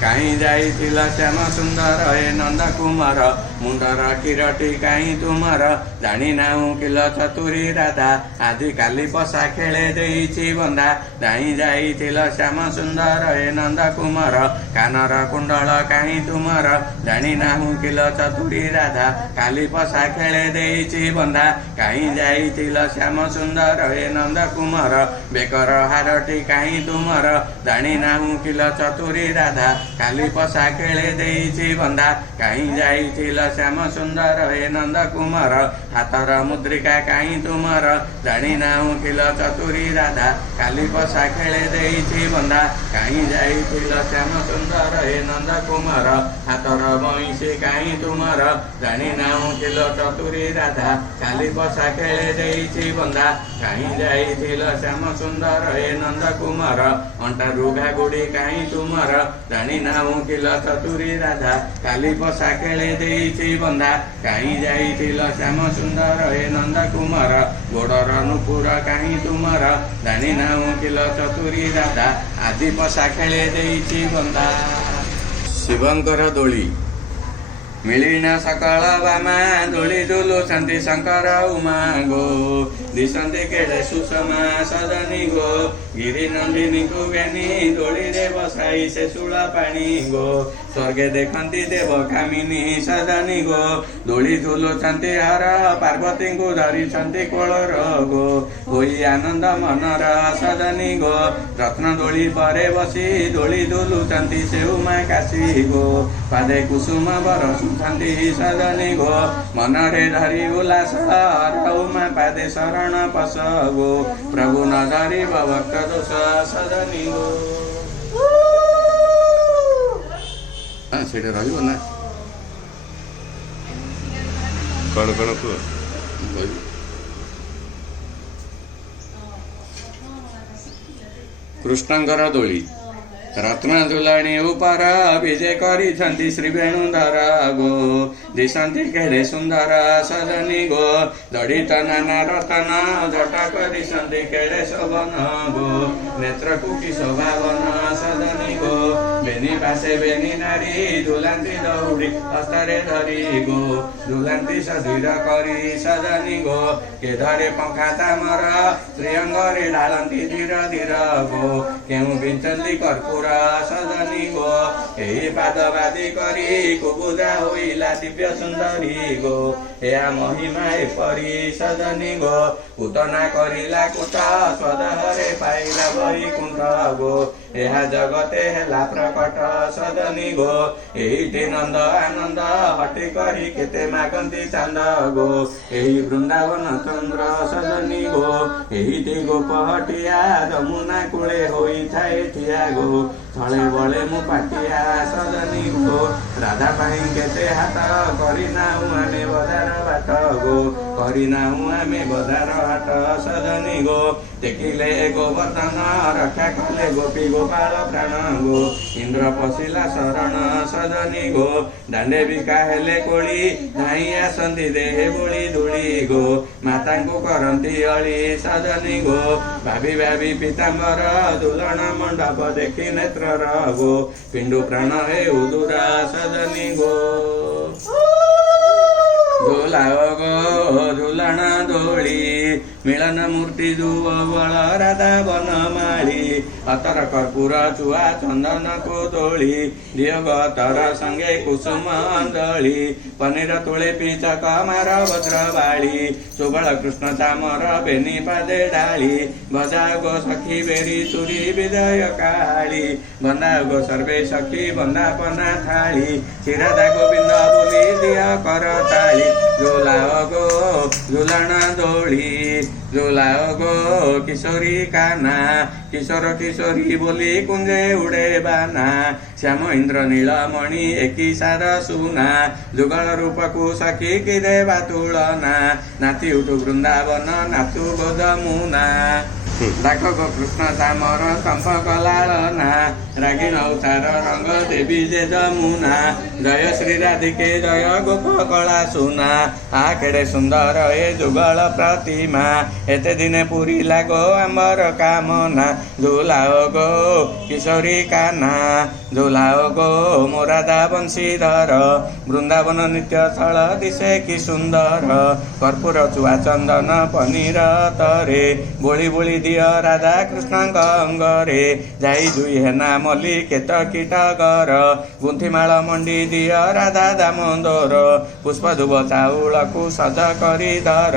କାହିଁ ଯାଇଥିଲ ଶ୍ୟାମ ସୁନ୍ଦର ଏ ନନ୍ଦ କୁମାର ମୁଣ୍ଡର କିରଟି କାହିଁ ତୁମର ଜାଣିନାହୁଁ କିଲ ଚତୁରୀ ରାଧା ଆଜି କାଲି ପଶା ଖେଳେ ଦେଇଛି ବନ୍ଧା କାହିଁ ଯାଇଥିଲ ଶ୍ୟାମ ସୁନ୍ଦର ଏ ନନ୍ଦ କୁମାର କାନର କୁଣ୍ଡଳ କାହିଁ ତୁମର ଜାଣିନାହୁଁ କିଲ ଚତୁରୀ ରାଧା କାଲି ପଶା ଖେଳେ ଦେଇଛି ବନ୍ଧା କାହିଁ ଯାଇଥିଲ ଶ୍ୟାମ ସୁନ୍ଦର ଏ ନନ୍ଦ କୁମାର ବେକର ହାରଟି କାହିଁ ତୁମର ଜାଣିନାହୁଁ କିଲ ଚତୁରୀ ରାଧା କାଲି ପଶା ଖେଳେ ଦେଇଛି ବନ୍ଧା କାହିଁ ଯାଇଥିଲ ଶ୍ୟାମ ସୁନ୍ଦର ଏ ନନ୍ଦ କୁମାର ହାତର ମୁଦ୍ରିକା କାହିଁ ତୁମର ଜାଣିନାହୁଁ କିଲ ଚତୁରୀ ରାଧା କାଲି ପଶା ଖେଳେ ଦେଇଛି ବନ୍ଧା କାହିଁ ଯାଇଥିଲ ଶ୍ୟାମ ସୁନ୍ଦର ଏ ନନ୍ଦ କୁମାର ହାତର ବଇଁଶୀ କାହିଁ ତୁମର ଜାଣିନାହୁଁ କିଲ ଚତୁରୀ ରାଧା କାଲି ପଶା ଖେଳେ ଦେଇଛି ବନ୍ଧା କାହିଁ ଯାଇଥିଲ ଶ୍ୟାମ ସୁନ୍ଦର ଏ ନନ୍ଦ କୁମାର ଅଣ୍ଟାରୁ ଘାଗୁଡ଼ି କାହିଁ ତୁମର ଜାଣିନାହୁଁ କିଲ ଚତୁରୀ ରାଧା କାଲି ପଶା ଖେଳେ ଦେଇଛି ବନ୍ଧା କାହିଁ ଯାଇଥିଲ ଶ୍ୟାମ ସୁନ୍ଦର ଏ ନନ୍ଦ କୁମାର ଗୋଡ଼ର ନୁପୁର କାହିଁ ତୁମର ଜାଣିନାହୁଁ କିଲ ଚତୁରୀ ରାଧା ଆଜି ପଶା ଖେଳେ ଦେଇଛି ବନ୍ଧା ଶିବଙ୍କର ଦୋଳି ମିଳିନ ସକଳ ବାମା ଦୋଳି ଝୁଲୁଛନ୍ତି ଶଙ୍କର ଉମା ଗୋ ଦିଶନ୍ତି କେଡ଼େ ସୁଷମା ସଜନୀ ଗୋ ଗିରି ନନ୍ଦିନୀକୁ ବେନି ଦୋଳିରେ ବସାଇ ସେ ଶୂଳ ପାଣି ଗୋ ସ୍ୱର୍ଗେ ଦେଖନ୍ତି ଦେବ କାମିନୀ ସଜନୀ ଗୋ ଦୋଳି ଝୁଲୁଛନ୍ତି ହର ପାର୍ବତୀଙ୍କୁ ଧରିଛନ୍ତି କୋଳର ଗୋ ହୋଇ ଆନନ୍ଦ ମନର ସଜନୀ ଗୋ ରତ୍ନ ଦୋଳି ପରେ ବସି ଦୋଳି ଝୁଲୁଛନ୍ତି ସେ ଉମା କାଶୀ ଗୋ ପାଦେ କୁସୁମ ବରସୁଛନ୍ତି ସଜନୀ ଗୋ ମନରେ ଧରି ଉଲ୍ଲାସ ହର ଉମା ପାଦେ ଶରଣ ପଶ ଗୋ ପ୍ରଭୁ ନ ଧରିବ ଭକ୍ତ ଦୋଷ ସଜନୀ ଗୋ ସେଇଟା ରହିବ ନା କ'ଣ କ'ଣ କୁହ କୃଷ୍ଣଙ୍କର ଦୋଳି ରତ୍ନ ଝୁଲଣି ଉପର ବିଜେ କରିଛନ୍ତି ଶ୍ରୀ ବେଣୁଧର ଗୋ ଦିଶନ୍ତି କେଡ଼େ ସୁନ୍ଦର ସଜନୀ ଗୋ ଜଡ଼ିତ ନାନା ରତନ ଜଟ କରିଛନ୍ତି କେଡ଼େ ଶୋଭନ ଗୋ ନେତ୍ରକୁ କି ଶୋଭାବନ ସଜନୀ ଗୋ ବେନି ପାଶେ ବେନି ନାରୀ ଝୁଲାନ୍ତି ଦୌଡ଼ି ହସ୍ତରେ ଧରି ଗୋ ଝୁଲାନ୍ତି ସଧୀର କରି ସଜନୀ ଗୋ କେ ଧରେ ପଙ୍ଖା ତାମର ଶ୍ରୀଅଙ୍ଗରେ ଢାଳନ୍ତି ଧୀର ଧୀର ଗୋ କେଉଁ ବିଞ୍ଚନ୍ତି କର୍ପୂର ସଜନୀ ଗୋ ଏହି ପାଦବାଦୀ କରି କୁବୁଦା ହୋଇଲା ଦିବ୍ୟ ସୁନ୍ଦରୀ ଗୋ ଏହା ମହିମା ଏପରି ସଜନୀ ଗୋ ପୂତନା କରିଲା କୁଟ ସ୍ୱଦେହରେ ପାଇଲା ବୈକୁଣ୍ଠ ଗୋ ଏହା ଜଗତେ ହେଲା ପ୍ରକଟ ସଜନୀ ଗୋ ଏଇଠି ନନ୍ଦ ଆନନ୍ଦ ହଟି କରି କେତେ ମାଗନ୍ତି ଚାନ୍ଦ ଗୋ ଏହି ବୃନ୍ଦାବନ ଚନ୍ଦ୍ର ସଜନୀ ଗୋ ଏଇଠି ଗୋପ ହଟିଆ ଯମୁନା କୂଳେ ହୋଇଥାଏ ଠିଆ ଗୋ ଥଳେ ବଳେ ମୁଁ ପାଟିଆ ସଜନୀ ଗୋ ରାଧା ପାଇଁ କେତେ ହାତ କରିନାହୁଁ ଆମେ ବଜାର ବାଟ ଗୋ କରିନାହୁଁ ଆମେ ବଜାର ହାଟ ସଜନୀ ଗୋ ଦେଖିଲେ ଗୋବର୍ଦ୍ଧନ ରକ୍ଷା କଲେ ଗୋପୀ ଗୋପାଳ ପ୍ରାଣ ଗୋ ଇନ୍ଦ୍ର ପଶିଲା ଶରଣ ସଜନୀ ଗୋ ଦାଣ୍ଡେ ବିକା ହେଲେ କୋଳି ଧାଇଁ ଆସନ୍ତି ଦେହେ ବୋଳି ଧୂଳି ଗୋ ମାତାଙ୍କୁ କରନ୍ତି ଅଳି ସଜନୀ ଗୋ ଭାବି ଭାବି ପିତାମ୍ବର ଦୁଲଣ ମଣ୍ଡପ ଦେଖି ନେତ୍ରର ଗୋ ପିଣ୍ଡୁ ପ୍ରାଣ ହେଉ ଦୂରା ସଜନୀ ଗୋ ଝୁଲାଅ ଗୋ ଝୁଲଣ ଦୋଳି ମିଳନ ମୂର୍ତ୍ତି ଦୁବଳ ରାଧା ବନମାଳି ଅତର କର୍ପୂର ଚୁଆ ଚନ୍ଦନକୁ ତୋଳି ଦିଅ ଗତର ସଙ୍ଗେ କୁସୁମ ଅଞ୍ଜଳି ପନିର ତୁଳେ ପିଚକ ମାର ବଜ୍ର ବାଳି ସୁବଳ କୃଷ୍ଣ ଚାମର ବେନି ପାଦେ ଡାଳି ଭଜା ଗୋ ସଖୀ ବେରି ଚୁରି ବିଜୟ କାଳି ବନ୍ଦା ଗୋ ସର୍ବେ ସଖୀ ବନ୍ଦାପନା ଥାଳି ଶିରାଧା ଗୋବିନ୍ଦ ବୋଲି ଦିଅ କର ତାଳି ଝୁଲାଅ ଗୋ ଝୁଲଣ ଦୋଳି ଝୁଲାଅ ଗୋ କିଶୋରୀ କାହ୍ନା କିଶୋର କିଶୋରୀ ବୋଲି କୁଞ୍ଜେ ଉଡ଼େ ବାନା ଶ୍ୟାମ ଇନ୍ଦ୍ର ନୀଳମଣି ଏକି ସାର ସୁନା ଯୁଗଳ ରୂପକୁ ସଖୀ କି ଦେବା ତୁଳନା ନାତି ଉଠୁ ବୃନ୍ଦାବନ ନାଚୁ ଗୋ ଯମୁନା ଡାକ ଗୋ କୃଷ୍ଣ ଚାମର ଚମ୍ପକ ଲାଳନା ରାଗିଣ ଉଚାର ରଙ୍ଗ ଦେବୀ ଯେ ଯମୁନା ଜୟ ଶ୍ରୀ ରାଧିକେ ଜୟ ଗୋପ କଳା ସୁନା ଆ କେଡ଼େ ସୁନ୍ଦର ଏ ଯୁଗଳ ପ୍ରତିମା ଏତେ ଦିନେ ପୁରିଲା ଗୋ ଆମର କାମନା ଝୁଲାଅ ଗୋ କିଶୋରୀ କାହ୍ନା ଝୁଲାଅ ଗୋ ମୋ ରାଧା ବଂଶୀଧର ବୃନ୍ଦାବନ ନିତ୍ୟ ସ୍ଥଳ ଦିଶେ କି ସୁନ୍ଦର କର୍ପୂର ଚୁଆ ଚନ୍ଦନ ପନିର ତରେ ବୋଳି ବୋଳି ଦିଅ ରାଧା କୃଷ୍ଣଙ୍କ ଅଙ୍ଗରେ ଯାଇ ଜୁଇ ହେନା ମଲ୍ଲି କେତ କୀଟଗର ଗୁନ୍ଥିମାଳ ମଣ୍ଡି ଦିଅ ରାଧା ଦାମୋଦର ପୁଷ୍ପ ଧୁବ ଚାଉଳକୁ ସଜ କରି ଧର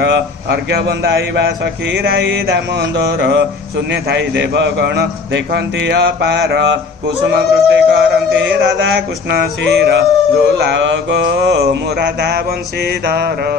ଅର୍ଘ୍ୟ ବନ୍ଦାଇବା ସଖୀ ରାଇ ଦାମୋଦର ଶୂନ୍ୟ ଥାଇ ଦେବଗଣ ଦେଖନ୍ତି ଅପାର କୁସୁମ ବୃଷ୍ଟି କରନ୍ତି ରାଧା କୃଷ୍ଣ ଶିର ଝୁଲାଅ ଗୋ ମୋ ରାଧା ବଂଶୀଧର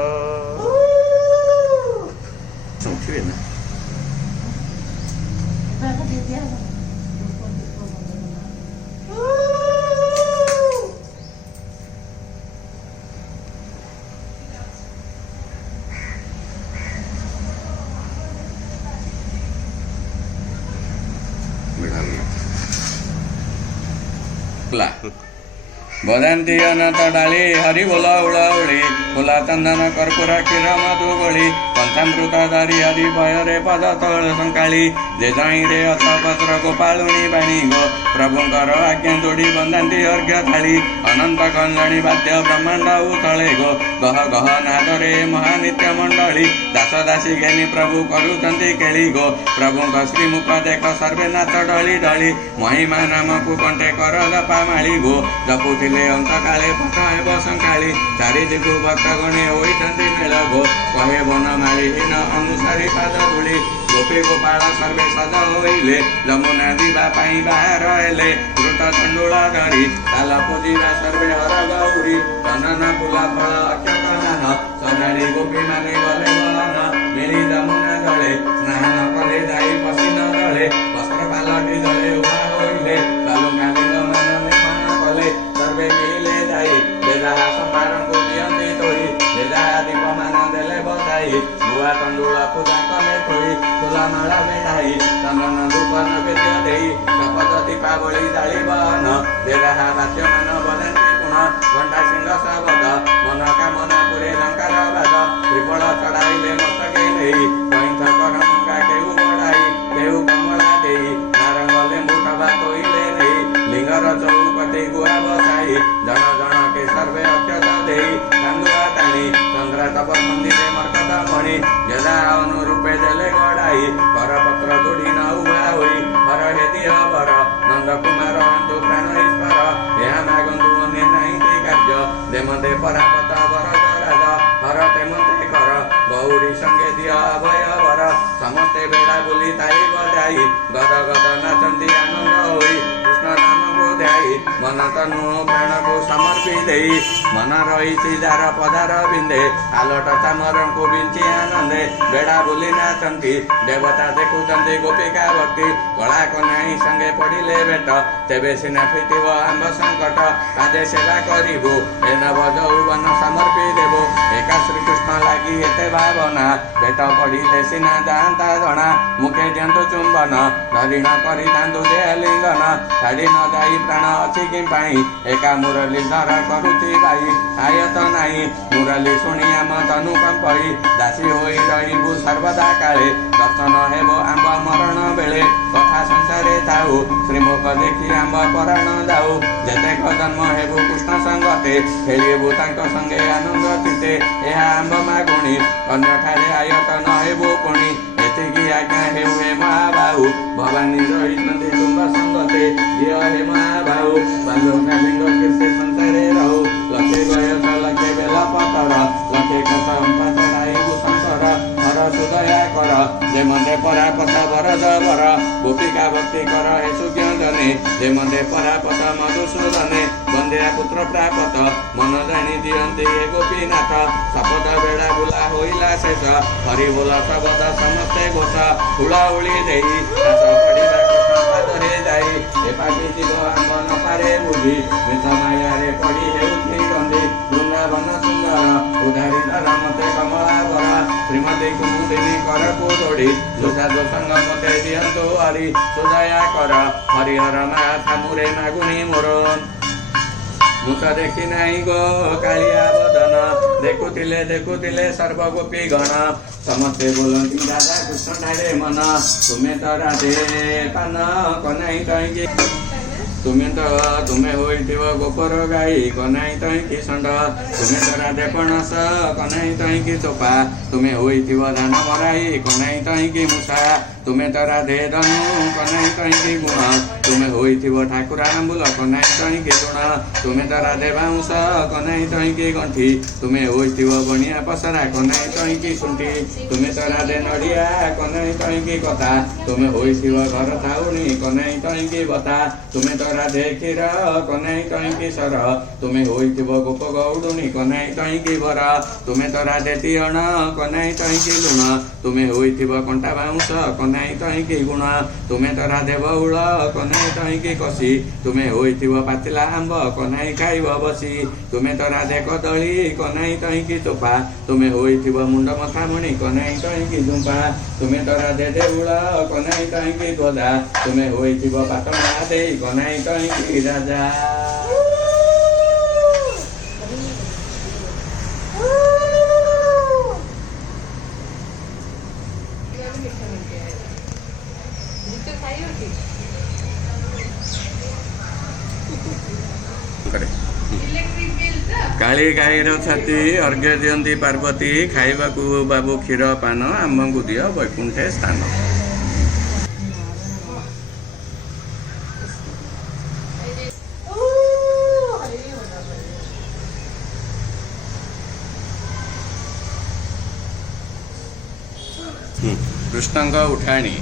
ବଦାନ୍ତି ଅନନ୍ତ ଡାଳି ହରି ବୋଲ ଉଳଉଳି ଫୁଲ ଚନ୍ଦନ କର୍ପୂର କ୍ଷୀର ମଧୁ ଗୋଳି ପଞ୍ଚାମୃତ ଧରି ହରି ଭୟରେ ପଦ ତଳ ସଙ୍କାଳି ଯେ ଜଇଁରେ ଅଥ ପତ୍ର ଗୋପାଳୁଣି ବାଣୀ ଗୋ ପ୍ରଭୁଙ୍କର ଆଜ୍ଞା ଯୋଡ଼ି ବନ୍ଦାନ୍ତି ଅର୍ଘ୍ୟ ଥାଳି ଅନନ୍ତ କଞ୍ଜଣି ବାଦ୍ୟ ବ୍ରହ୍ମାଣ୍ଡ ଉଥଳେ ଗୋ ଗହ ଗହ ନାଦରେ ମହାନିତ୍ୟ ମଣ୍ଡଳୀ ଦାସ ଦାସୀ ଘେନି ପ୍ରଭୁ କରୁଛନ୍ତି କେଳି ଗୋ ପ୍ରଭୁଙ୍କ ଶ୍ରୀମୁଖ ଦେଖ ସର୍ବେ ନାଚ ଢଳି ଢଳି ମହିମା ନାମକୁ କଣ୍ଠେ କର ଜପା ମାଳି ଗୋ ଜପୁଥିଲେ ଅନ୍ତକାଳେ ପଥ ହେବ ସଙ୍କାଳି ଚାରି ଦିଗୁ ଭକ୍ତ ଗଣେ ହୋଇଛନ୍ତି ମେଳ ଗୋ କହେ ବନମାଳି ହୀନ ଅନୁସାରୀ ପାଦ ଧୂଳି ଗୋପୀ ଗୋପାଳ ସର୍ବେ ସଜ ହୋଇଲେ ଯମୁନା ଯିବା ପାଇଁ ବାହାର ହେଲେ ଦ୍ରୁତ ଚଣ୍ଡୁଳ ଧରି ତାଲ ପୂଜିବା ସର୍ବେ ହର ଗୌରୀ ଚନ୍ଦନ ଫୁଲ ଫଳ ଅକ୍ଷତ ମାନ ସଜାଡ଼ି ଗୋପୀ ମାନେ ଗଲେ ବଳନ ମିଳି ଯମୁନା ଜଳେ ସ୍ନାନ କଲେ ଯାଇ ପଶିନ ଜଳେ ବସ୍ତ୍ର ପାଲଟି ଜଳେ ଉଭା ହୋଇଲେ ବାଲୁକା ଲିଙ୍ଗ ମାନ ନିର୍ମାଣ କଲେ ସର୍ବେ ମିଳିଲେ ଯାଇ ଯେ ଯାହା ସମାରଙ୍କୁ ଦିଅନ୍ତି ତୋଳି ଯେ ଯାହା ଦୀପ ମାନ ଦେଲେ ବସାଇ ନୂଆ ତଣ୍ଡୁଳ ପୂଜା କଲେ ଥୋଇ ଫୁଲ ମାଳ ବେଢ଼ାଇ ଚନ୍ଦନ ଧୂପ ନୈବେଦ୍ୟ ଦେଇ ଶପଥ ଦୀପାବଳି ଜାଳିବନ ଯେ ଯାହା ବାଦ୍ୟ ମାନ ବଜାନ୍ତି ଗୁଣ ଘଣ୍ଟା ସିଂହ ଶବଦ ମନ କାମନା ପୁରେ ଲଙ୍କାର ବାଦ ତ୍ରିପଳ ଚଢ଼ାଇଲେ ମସ୍ତକେ ନେଇ କଇଁଥ କର ମଙ୍ଗା କେଉ ବଢ଼ାଇ କେଉ କମଳା ଦେଇ ନାରଙ୍ଗଲେ ମୁଠବା ତୋଇଲେ ନେଇ ଲିଙ୍ଗର ଚୌପତି ଗୁଆ ବସାଇ ଜଣ ଜଣକେ ସର୍ବେ ଅକ୍ଷତ ଦେଇ ଚାନ୍ଦୁଆ ଟାଣି ଚନ୍ଦ୍ର ତପ ମନ୍ଦିରେ ମର୍କଟ ମଣି ଯଦା ଅନୁରୂପେ ଦେଲେ ଗଡ଼ାଇ ବରପତ୍ର ଯୋଡ଼ି ନ ଉଭା ହୋଇ ହର ହେ ଦିଅ ବର ନନ୍ଦ କୁମାର ଅନ୍ତୁ ପ୍ରାଣ ଈଶ୍ୱର ଏହା ମାଗନ୍ତୁ ଅନ୍ୟ ନାହିଁ କାର୍ଯ୍ୟ ଦେମତେ ପରାପତ ବର ରାଜ ହର ତେମତେ କର ଗୌରୀ ସଙ୍ଗେ ଦିଅ ଅଭୟ ବର ସମସ୍ତେ ବେଳା ବୁଲି ତାଳି ବଜାଇ ଗଦ ଗଦ ନାଚନ୍ତି ଆନନ୍ଦ ହୋଇ କୃଷ୍ଣ ନାମକୁ ଧ୍ୟାଇ मन तनु प्राणको समर्पी देई मन रही जार पदार बिंदे आलोट चामर को बिंची आनंदे बेड़ा बुली नाचंती देवता देखुचंती गोपिका भक्ति कला कन्याई संगे पड़िले भेट तेबे सिना फिटिब आंब संकट आजे सेवा करिबु ए नव यौवन समर्पी देबु एका श्रीकृष्ण लागी एते भावना भेट पड़िले सिना जाता जना मुखे दियंतु चुंबन धरी न करी दांदु दे लिंगन छाड़ी न जाई प्राण अछि कि पाई एका मुरली धर करुति भाई आयत नाही मुरली शुणी आम तनु कंपई दासी होई रहिबु सर्वदा काले दर्शन हेब आंब मरण बेले कथा संसारे थाउ श्रीमुख देखी आंब पराण जाऊ जेतेक जन्म हेबु कृष्ण संगते खेलिबु तांक संगे आनंद चिते एहा आंब मागुणी अन्य ठारे आयत न हेबु पुणी एतिकी आज्ञा हेउ हे महाबाहु भवानी रहिଛନ୍ତି ତୁମ୍ଭ संगते ଝିଅ हे महाबाहु ବାଲ୍ୟକା ଲିଙ୍ଗ କୀର୍ତ୍ତି ସଂସାରେ ରହୁ ଲକ୍ଷେ ବୟସ ଲକ୍ଷେ ବେଲ ପତର ଲକ୍ଷେ କଷ ଚଢାଇବୁ ଶଙ୍କର ହର ସୁଦୟା କର ଯେ ମନ୍ଦେ ପରାପତ ବରଦ ବର ଗୋପିକା ଭକ୍ତି କର ହେ ସୁଜ୍ଞଜନେ ଯେ ମନ୍ଦେ ପରାପତ ମଧୁସୂଦନେ ବନ୍ଦିଆ ପୁତ୍ର ପ୍ରାପତ ମନ ଜାଣି ଦିଅନ୍ତି ଏ ଗୋପୀନାଥ ଶପଥ ବେଳା ବୁଲା ହୋଇଲା ଶେଷ ହରି ବୋଲ ଶବଦ ସମସ୍ତେ ଘୋଷ ହୁଳହୁଳି ଦେଇ ଦାସ ପଡ଼ିବା କୃଷ୍ଣ ପାଦରେ ଯାଇ ଏପାଟି ଯିବ ଆମ୍ବ ନପାରେ ବୁଝି ମିଛ ମାୟାରେ ପଡ଼ି ହେଉଠି ଗନ୍ଧି ବୃନ୍ଦାବନ ସୁନ୍ଦର ଉଧାରି ଧର ମତେ କମଳା ବର ଶ୍ରୀମତୀ କୁମୁଦିନୀ କରକୁ ଦୋଡ଼ି ଦୋଷା ଦୋଷଙ୍ଗ ମତେ ଦିଅନ୍ତୁ ହରି ସୁଦୟା କର ହରିହର ମାଥା ମୁରେ ମାଗୁଣି ମୋର ମୁଖ ଦେଖି ନାହିଁ ଗୋ କାଳିଆ ବଦନ ଦେଖୁଥିଲେ ସର୍ବଗୋପୀ ଗଣ ସମସ୍ତେ ବୋଲନ୍ତି ରାଧା କୃଷ୍ଣ ଠାରେ ମନ ତୁମେ ତ ରାଧେ ପାନ କନାଇ କାହିଁକି ତୁମେ ହୋଇଥିବ ଗୋପର ଗାଈ କନାଇ ତହିଁକି ଷଣ୍ଢ ତୁମେ ତ ରାଧେ ପଣସ କନାଇ ତହିଁକି ଚୋପା ତୁମେ ହୋଇଥିବ ଧାନ ମରାଇ କନାଇ ତହିଁକି ମୂଷା ତୁମେ ତ ରାଧେ ଧନୁ କନାଇ ତହିଁକି ଗୁଣ ତୁମେ ହୋଇଥିବ ଠାକୁରା ଆମ୍ବୁଲ କନାଇ ତହିଁକି ଗୁଣ ତୁମେ ତ ରାଧେ ବାଉଁଶ କନାଇ ତହିଁକି ଗଣ୍ଠି ତୁମେ ହୋଇଥିବ ବଣିଆ ପସରା କନାଇ ତହିଁକି ଶୁଣ୍ଠି ତୁମେ ତ ରାଧେ ନଡ଼ିଆ କନାଇ ତହିଁକି କଥା ତୁମେ ହୋଇଥିବ ଘର ଥାଉଣି କନାଇ ତହିଁକି ବତା ତୁମେ ତ ରାଧେ କ୍ଷୀର କନାଇ ତହିଁକି ସର ତୁମେ ହୋଇଥିବ ଗୋପ ଗୌଡ଼ୁଣୀ କନାଇ ତହିଁକି ବର ତୁମେ ତ ରାଧେ ତିଅଣ କନାଇ ତହିଁକି ଲୁଣ ତୁମେ ହୋଇଥିବ କଣ୍ଟା ବାଉଁଶ କନାଇ ତହିଁକି ଗୁଣ ତୁମେ ତ ରାଧେ ବଉଳ କନାଇ ତହିଁକି କଷି ତୁମେ ହୋଇଥିବ ପାଚିଲା ଆମ୍ବ କନାଇ ଖାଇବ ବସି ତୁମେ ତ ରାଧେ କଦଳୀ କନାଇ ତହିଁକି ଚୋପା ତୁମେ ହୋଇଥିବ ମୁଣ୍ଡ ମଥାମଣି କନାଇ ତହିଁକି ଝୁମ୍ପା ତୁମେ ତ ରାଧେ ଦେଉଳ କନାଇ ତହିଁକି ଗଦା ତୁମେ ହୋଇଥିବ ପାଟଣା ଦେଇ କନାଇ ତହିଁକି ରାଜା। କାଳି ଗାଈର ଛାତି ଅର୍ଘ୍ୟ ଦିଅନ୍ତି ପାର୍ବତୀ ଖାଇବାକୁ ବାବୁ କ୍ଷୀର ପାନ ଆମ୍ଭଙ୍କୁ ଦିଅ ବୈକୁଣ୍ଠେ ସ୍ଥାନ। କୃଷ୍ଣଙ୍କ ଉଠାଣି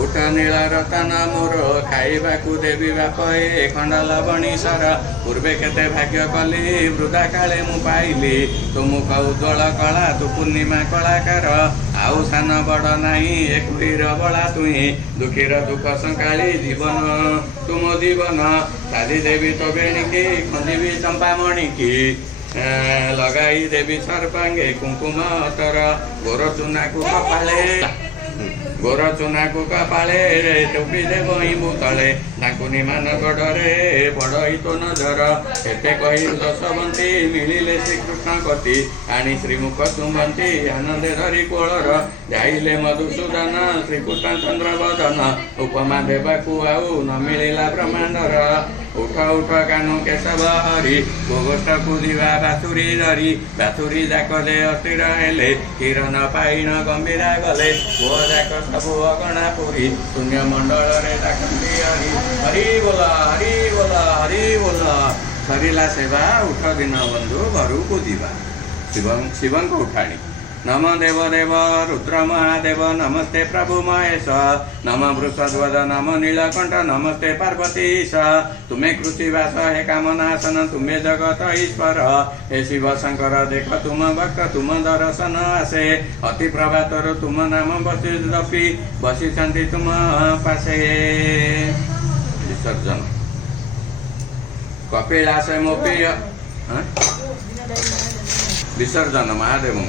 ଉଠ ନୀଳ ରତନ ମୋର ଖାଇବାକୁ ଦେବି ବାପ ଏ ଖଣ୍ଡ ଲବଣୀ ସର ପୂର୍ବେ କେତେ ଭାଗ୍ୟ କଲି ବୃଦ୍ଧା କାଳେ ମୁଁ ପାଇଲି ତୁମୁଖ ଉଜ୍ଜ୍ୱଳ କଳା ତୁ ପୂର୍ଣ୍ଣିମା କଳାକାର ଆଉ ସାନ ବଡ଼ ନାହିଁ ଏକୁଟିର ବଳା ତୁହିଁ ଦୁଃଖୀର ଦୁଃଖ ସଙ୍କାଳି ଜୀବନ ତୁମ ଜୀବନ ସାରି ଦେବି ତ ବେଣିକି ଖଞ୍ଜିବି ଚମ୍ପାମଣିକି ଲଗାଇ ଦେବି ସର୍ପାଙ୍ଗେ କୁଙ୍କୁମ ଅତର ଗୋର ଚୁନାକୁ କପାଳେ ଟୋପି ଦେବ ଇମ୍ବୁ ତଳେ ତାଙ୍କୁନି ମାନ ଗଡ଼ରେ ବଡ଼ଇ ତୋ ନଜର ଏତେ କହି ଦଶବନ୍ତୀ ମିଳିଲେ ଶ୍ରୀକୃଷ୍ଣ କତି ଆଣି ଶ୍ରୀମୁଖ ତୁମ୍ବନ୍ତୀ ଆନନ୍ଦେ ଧରି କୋଳର ଯାଇଲେ ମଧୁସୂଦନ ଶ୍ରୀକୃଷ୍ଣ ଚନ୍ଦ୍ର ବଦନ ଉପମା ଦେବାକୁ ଆଉ ନ ମିଳିଲା ବ୍ରହ୍ମାଣ୍ଡର ଉଠ ଉଠ କାନୁ କେଶବ ହରି ଗୋଷ୍ଠକୁ ଯିବା ବାସୁରୀ ଧରି ବାସୁରୀ ଯାକ ଦେ ଅସ୍ଥିର ହେଲେ କ୍ଷୀର ନ ପାଇ ନ ଗମ୍ଭୀରା ଗଲେ ପୁଅ ଯାକ ସବୁ ଅଗଣା ପୁରୀ ଶୂନ୍ୟ ମଣ୍ଡଳରେ ଡାକନ୍ତି ହରି ହରି ବୋଲ ହରି ବୋଲ ହରି ବୋଲ। ସରିଲା ସେବା ଉଠ ଦିନ ବନ୍ଧୁ ଘରକୁ ଯିବା। ଶିବଙ୍କ ଉଠାଣି नमो देव देव रुद्र महादेव नमस्ते प्रभु महेश नम वृषध्वज नम नीलकंठ नमस्ते पार्वतीश तुम्हें कृषिवास हे कामनाशन तुम्हें जगत ईश्वर हे शिव शंकर देख तुम भक्त तुम दर्शन आसे अति प्रभातर तुम नाम बसी बसी तुम पासे विसर्जन कपिलास मोपी विसर्जन महादेव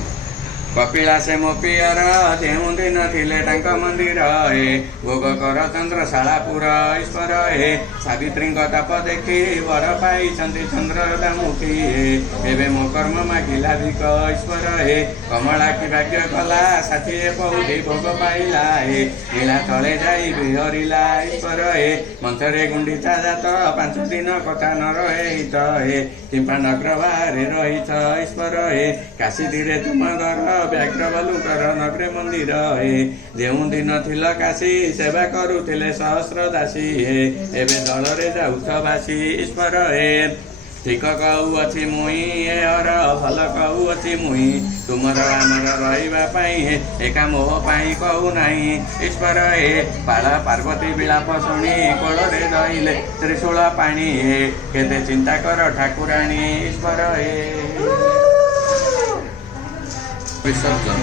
कपिलासे मो पियर तेहु दिन थिले तांक मंदिर हे भोग कर चंद्रशालापुर ईश्वर हे सावित्री ताप देखी वर पाई चंद्रमुखी हे एवं मो कर्म मागिला भिक ईश्वर हे कमलाखी भाग्य कला षाठी पौधी भोग पाइला हे लीला तले जाई बिहरिला ईश्वर हे मंथरे गुंडीचा जात 5 दिन कथा न रहे हित हे तिम्पा नग्रवारे रहित ईश्वर हे काशी धीरे तुम घर व्याघ्र बालुकर नगरे मंदिर हे ଯେଉଁ दिन थिल काशी सेवा करुथिले सहस्र दासी हे एबे दलरे जाउथबासी ईश्वर हे ठीक कहुअछि मुई ए हर भल कहुअछि मुई तुमर आमर रहिबा पाई एका मोह पाई कहु नाही ईश्वर हे पाला पार्वती विलाप शुणी कोଳରେ दहिले त्रिशूल पाणी हे केते चिंता कर ठाकुराणी ईश्वर हे विसर्जन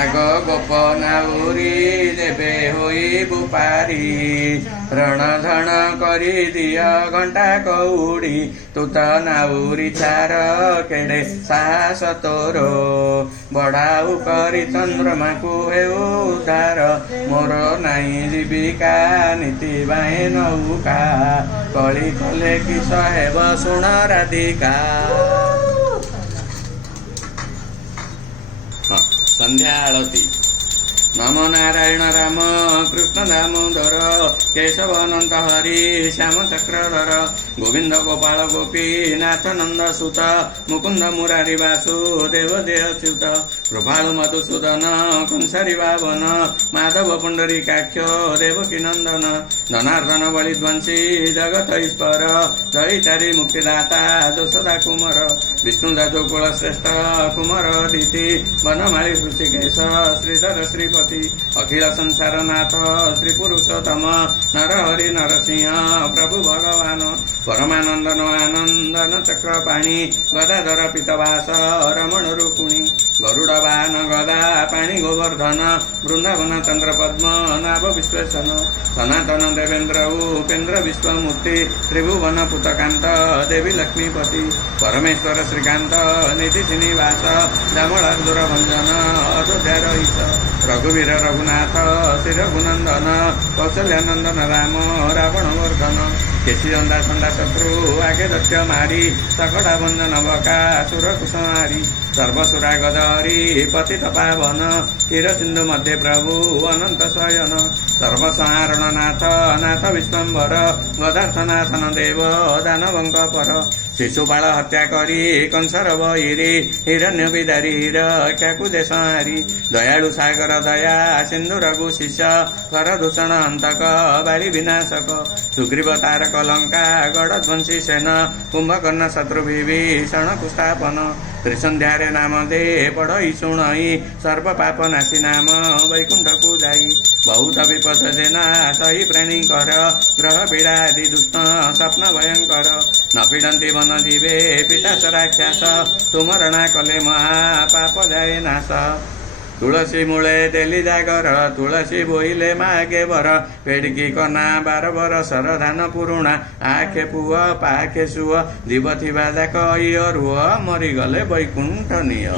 आग गोप नाउरी देवे होई बुपारी रण धण करी दिया घंटा कौड़ी तू तो नाउरी चार केड़े साहस तोर बढ़ाऊ करी चंद्रमा को हे उधार मोर नाई जीविका नीति बाहे नौका कली कले कि सहेब सुण राधिका संध्या आळती नमो नारायण राम कृष्ण दामोदर केशव अनंत हरि श्याम चक्रधर गोविंद गोपाल गोपी नाथ नंद सुत मुकुंद मुरारी वासुदेव देहच्युत कृपालु मधुसूदन कंसारी बावन माधव पुंडरीकाक्ष देवकी नंदन जनार्दन बलिध्वंसी जगत ईश्वर दैतारी मुक्तिदाता दोषदा कुमार विष्णु दादु कुल श्रेष्ठ कुमार दिति वनमाली ऋषिकेश श्रीधर श्रीपति अखिल संसार नाथ श्री पुरुषोत्तम नरहरि नरसिंह प्रभु भगवान परमानंदन आनंदन चक्रपाणी गदाधर पीतवास रमण रुकुणी गरुड़ वाहन गदा पाणी गोवर्धन वृंदावन चंद्र पद्म नाभ विश्वेशन सनातन देवेंद्र उपेन्द्र विश्वमूर्ति त्रिभुवन पुतकांत देवी लक्ष्मीपति परमेश्वर श्रीकांत निधि श्रीनिवास दामोदर भंजन अयोध्या रईश रघुवीर रघुनाथ श्री रघुनंदन कौशल्यानंदन राम रावण वर्धन केशी अंदा संदा शत्रु आगे दक्ष मारी सकटा बंधन बका सुर कुसुमारी सर्वसुरा गदहरी पतित पावन क्षीर सिंधु मध्य प्रभु अनंत शयन सर्वसंहारण नाथ नाथ विश्वम्भर गदार्थनाथन देव दानवंक पर शिशुपाल हत्या करी कंसर बहिरी हिरण्य विदारी हिरख्याकु देशहारी दयालु सागर दया सिंधु रघु शिष्य कर दूषण अंतक बाली विनाशक सुग्रीव तारक लंका गढ़ध्वंसी सेन कुंभकर्ण शत्रु विभीषण कुस्थापन त्रिसंध्यारे नाम दे पढ़ई शुणई सर्व पाप नाशी नाम वैकुंठ को जाई बहुत विपद सेना सही प्राणी कर ग्रह पीड़ा आदि दुष्ट स्वप्न भयंकर न पीड़ती वन जीवे पिता राक्षस सुमरणा कले महापाप जाए नाश तुलसी मूले तेली जागर तुलसी बोइले मागे बर पेड़की कना 12 बरसर धान पुरुणा आखे पुआ पाखे सुआ जीव थिबा जाक रुह मरीगले वैकुंठ निय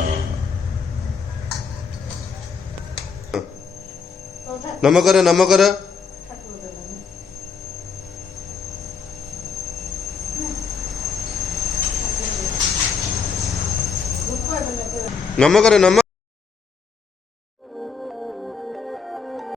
नमकर नमकर नमकर नम